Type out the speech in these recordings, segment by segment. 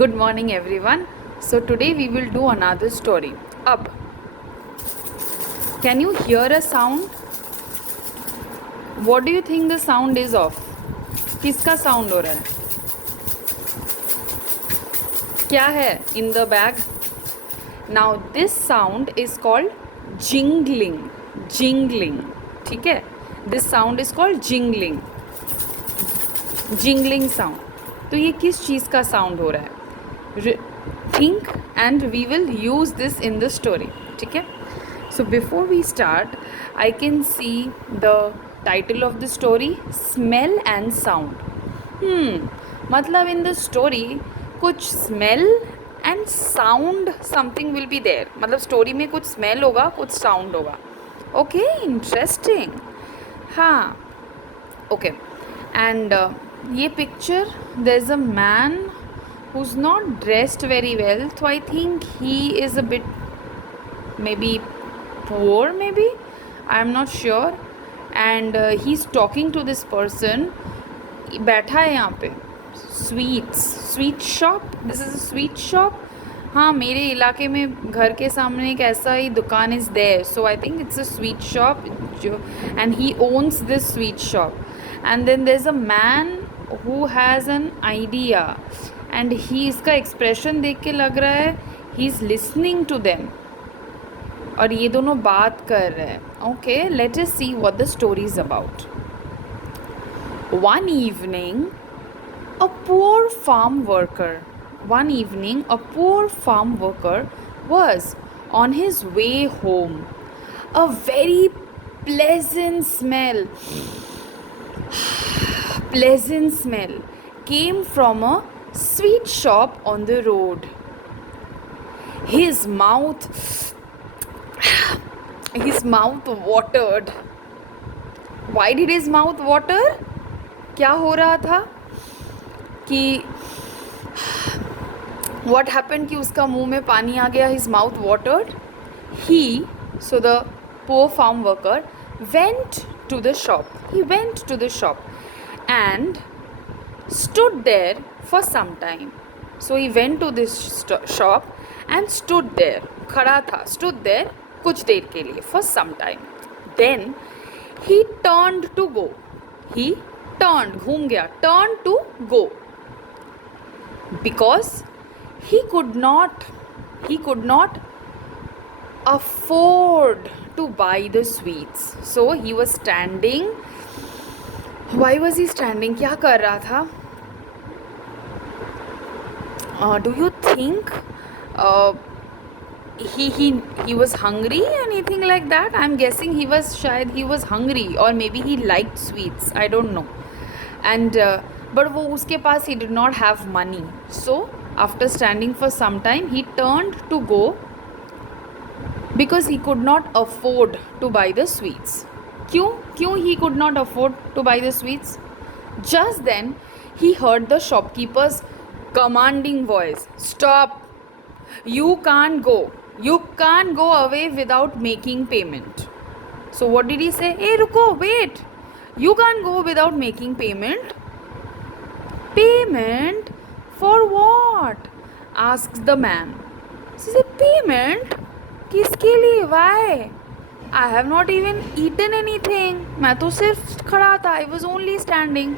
Good morning, everyone. So, today we will do another story. Ab, can you hear a sound? What do you think the sound is of? किसका sound हो रहा है? क्या है in the bag? Now, this sound is called jingling. Jingling. ठीक है? This sound is called jingling. Jingling sound. तो ये किस चीज़ का sound हो रहा है? Think and we will use this in the story. ठीक है? So before we start, I can see the title of the story, Smell and Sound. मतलब in the story कुछ smell and sound something will be there. मतलब story में कुछ smell होगा, कुछ sound होगा. Okay, interesting. हाँ, okay. And ये picture, there's a man who's not dressed very well, so I think he is a bit maybe poor, maybe I'm not sure. And he's talking to this person. बैठा है यहाँ पे. Sweet shop. This is a sweet shop. हाँ, मेरे इलाके में घर के सामने एक ऐसा ही दुकान is there, so I think it's a sweet shop जो, and he owns this sweet shop. And then there is a man who has an idea, and he, इसका एक्सप्रेशन देख के लग रहा है he is listening to them, और ये दोनों बात कर रहे हैं. Okay, let us see what the story is about. One evening, a poor farm worker. One evening, a poor farm worker was on his way home. A very pleasant smell, pleasant smell came from a sweet shop on the road. His mouth watered. Why did his mouth water? क्या हो रहा था कि what happened कि उसका मुंह में पानी आ गया. his mouth watered. So the poor farm worker went to the shop and stood there for some time. So he went to this shop and stood there. खड़ा था, stood there कुछ देर के लिए, for some time. Then he turned to go. घूम गया, turn to go, because he could not afford to buy the sweets. So he was standing. Why was he standing? क्या कर रहा था? Do you think he was hungry, anything like that? I'm guessing he was hungry, or maybe he liked sweets, I don't know. And but वो उसके पास he did not have money. So after standing for some time, he turned to go because he could not afford to buy the sweets. क्यों he could not afford to buy the sweets? Just then he heard the shopkeeper's commanding voice, "Stop! You can't go away without making payment." So what did he say? Hey, रुको, wait! You can't go without making payment. Payment for what? Asks the man. He said, payment? किसके लिए? Why? I have not even eaten anything. मैं तो सिर्फ खड़ा था. I was only standing.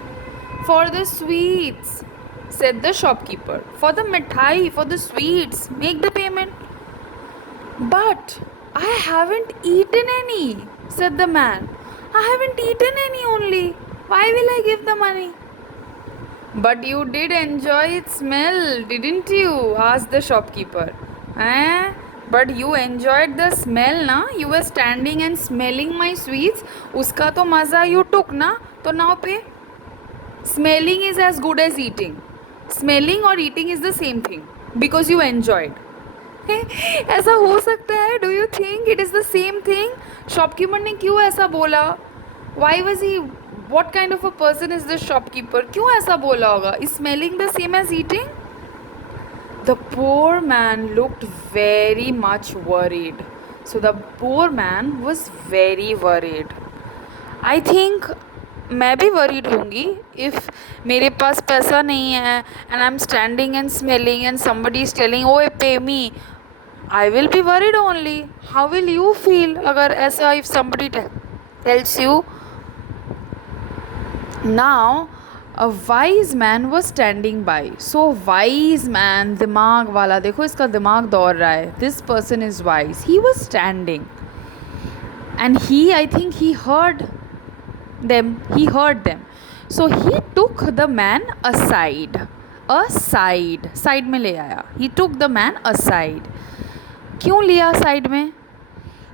For the sweets, said the shopkeeper. For the mithai, for the sweets, make the payment. But I haven't eaten any, said the man. I haven't eaten any only. Why will I give the money? But you did enjoy its smell, didn't you? Asked the shopkeeper. But you enjoyed the smell, na? You were standing and smelling my sweets. Uska to maza you took, na? To now pay. Smelling is as good as eating. Smelling or eating is the same thing because you enjoyed. ऐसा हो सकता है? Do you think it is the same thing? Shopkeeper ने क्यों ऐसा बोला? Why was he? What kind of a person is this shopkeeper? क्यों ऐसा बोला होगा? Is smelling the same as eating? The poor man looked very much worried. So the poor man was very worried. I think मैं भी worried होंगी if मेरे पास पैसा नहीं है and I am standing and smelling and somebody is telling ओए पे मी, I will be worried only. How will you feel अगर ऐसा if somebody tells you? Now a wise man was standing by. So wise man, दिमाग वाला, देखो इसका दिमाग दौड़ रहा है. This person is wise. He was standing and I think he heard them. He heard them. So he took the man aside. Side में ले आया. He took the man aside. क्यों लिया साइड में?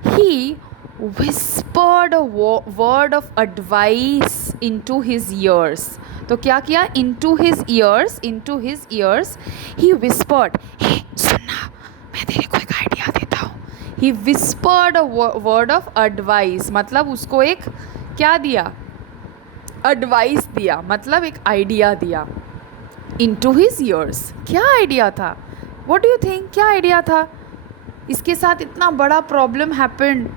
He whispered a word of advice into his ears. तो क्या किया? Into his ears he whispered, hey सुनना, मैं तेरे को एक आइडिया देता हूँ. He whispered a word of advice, मतलब उसको एक क्या दिया? एडवाइस दिया, मतलब एक आइडिया दिया. Into his ears. क्या आइडिया था? What do you think? क्या आइडिया था? इसके साथ इतना बड़ा प्रॉब्लम हैपेंड,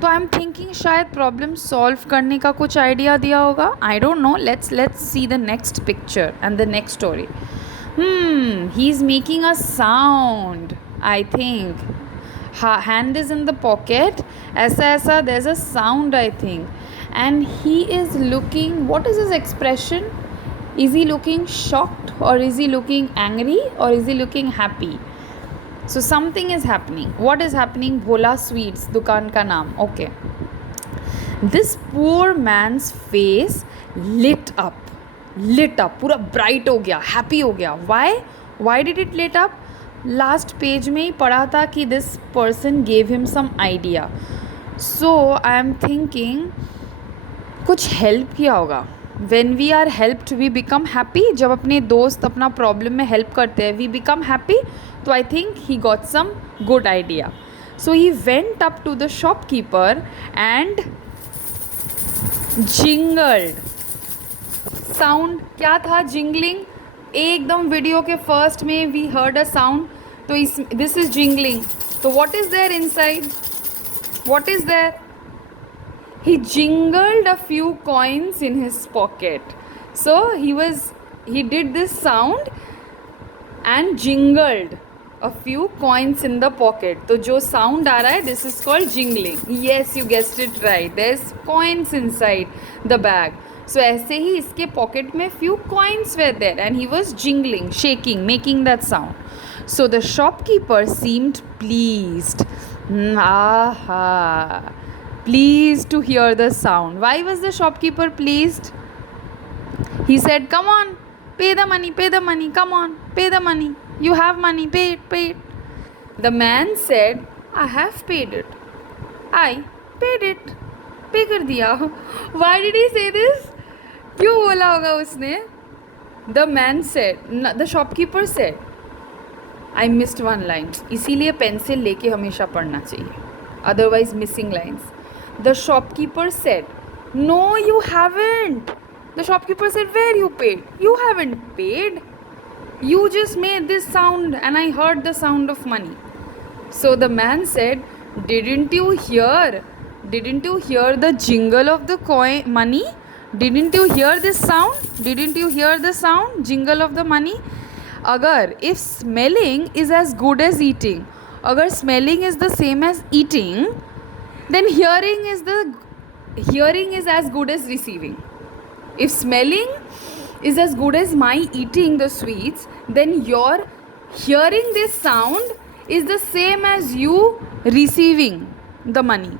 तो आई एम थिंकिंग शायद प्रॉब्लम सॉल्व करने का कुछ आइडिया दिया होगा. I don't know. Let's see the next picture and the next story. He is making a sound. I think hand is in the pocket. ऐसा there is a sound I think. And he is looking. What is his expression? Is he looking shocked और is he looking angry और is he looking happy? So something is happening. What is happening? Bhola Sweets, दुकान का नाम. Okay. This poor man's face lit up, पूरा bright हो गया, happy हो गया. Why did it lit up? Last page में ही पढ़ा था कि this person gave him some idea. So I am thinking कुछ help किया होगा. When we are helped, we become happy. जब अपने दोस्त अपना प्रॉब्लम में हेल्प करते हैं, we become happy. So I think he got some good idea. So he went up to the shopkeeper and jingled. Sound क्या था? Jingling. एकदम वीडियो के फर्स्ट में we heard a sound. तो this is jingling. So what is there inside? What is there? He jingled a few coins in his pocket. So he did this sound and jingled a few coins in the pocket. तो जो sound आ रहा है, this is called jingling. Yes, you guessed it right. There's coins inside the bag. So ऐसे ही इसके pocket में few coins were there and he was jingling, shaking, making that sound. So the shopkeeper seemed pleased. Pleased to hear the sound. Why was the shopkeeper pleased? He said, come on, pay the money, come on, pay the money. You have money, pay it. The man said, I have paid it. I paid it. Pay कर दिया. Why did he say this? क्यों बोला होगा उसने? The man said, the shopkeeper said, I missed one line. इसीलिए pencil लेके हमेशा पढ़ना चाहिए. Otherwise missing lines. The shopkeeper said, no, you haven't. The shopkeeper said, where you paid? You haven't paid. You just made this sound and I heard the sound of money. So the man said, didn't you hear the jingle of the money? Didn't you hear this sound? Didn't you hear the sound? Jingle of the money? Agar if smelling is as good as eating, agar smelling is the same as eating, then hearing is as good as receiving. If smelling is as good as my eating the sweets, then your hearing this sound is the same as you receiving the money.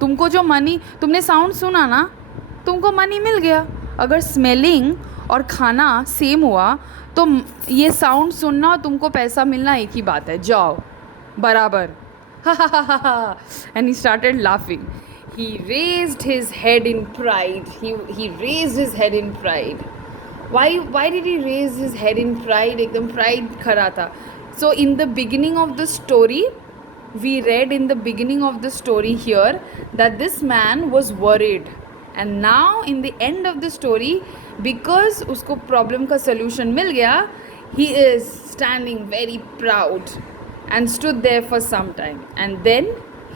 तुमको जो money, तुमने sound सुना ना, तुमको money मिल गया. अगर smelling और खाना सेम हुआ तो ये साउंड सुनना और तुमको पैसा मिलना एक ही बात है. जाओ बराबर. And he started laughing. He raised his head in pride. He raised his head in pride. Why did he raise his head in pride? एकदम pride खड़ा था. So in the beginning of the story, we read in the beginning of the story here that this man was worried. And now in the end of the story, because उसको problem का solution मिल गया, he is standing very proud and stood there for some time. And then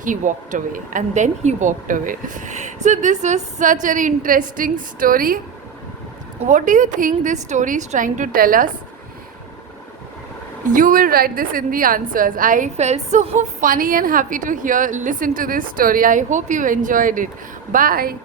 he walked away, and then he walked away. So this was such an interesting story. What do you think this story is trying to tell us? You will write this in the answers. I felt so funny and happy to listen to this story. I hope you enjoyed it. Bye.